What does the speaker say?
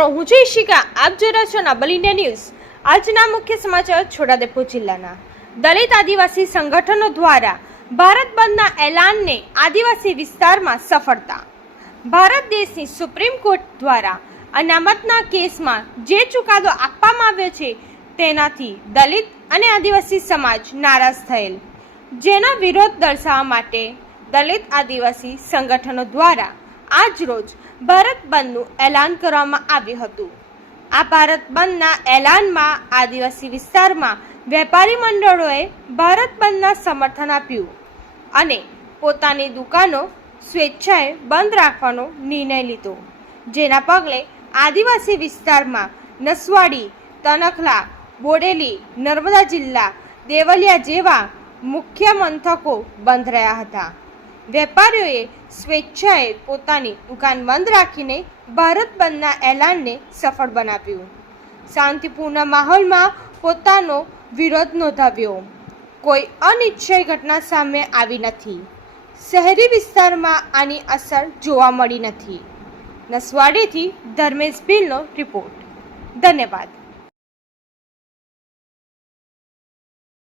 મિત્રો, હું છું ઈશિકા. આપ જોઈ રહ્યા છો નબલ ઇન્ડિયા ન્યૂઝ. આજના મુખ્ય સમાચાર છોટાઉદેપુર જિલ્લાના દલિત આદિવાસી સંગઠનો દ્વારા ભારત બંધના એલાનને આદિવાસી વિસ્તારમાં સફળતા. ભારત દેશની સુપ્રીમ કોર્ટ દ્વારા અનામતના કેસમાં જે ચુકાદો આપવામાં આવ્યો છે તેનાથી દલિત અને આદિવાસી સમાજ નારાજ થયેલ, જેનો વિરોધ દર્શાવવા માટે દલિત આદિવાસી સંગઠનો દ્વારા આજ રોજ ભારત બંધનું એલાન કરવામાં આવ્યું હતું. આ ભારત બંધના એલાનમાં આદિવાસી વિસ્તારમાં વેપારી મંડળોએ ભારત બંધના સમર્થન આપ્યું અને પોતાની દુકાનો સ્વેચ્છાએ બંધ રાખવાનો નિર્ણય લીધો, જેના પગલે આદિવાસી વિસ્તારમાં નસવાડી, તનખલા, બોડેલી, નર્મદા જિલ્લા, દેવલિયા જેવા મુખ્ય મથકો બંધ રહ્યા હતા. વેપારીઓએ સ્વેચ્છાએ પોતાની દુકાન બંધ રાખીને ભારત બંધના એલાનને સફળ બનાવ્યું. શાંતિપૂર્ણ માહોલમાં પોતાનો વિરોધ નોંધાવ્યો. કોઈ અનિચ્છનીય ઘટના સામે આવી નથી. શહેરી વિસ્તારમાં આની અસર જોવા મળી નથી. નસવાડીથી ધર્મેશ ભીલનો રિપોર્ટ. ધન્યવાદ.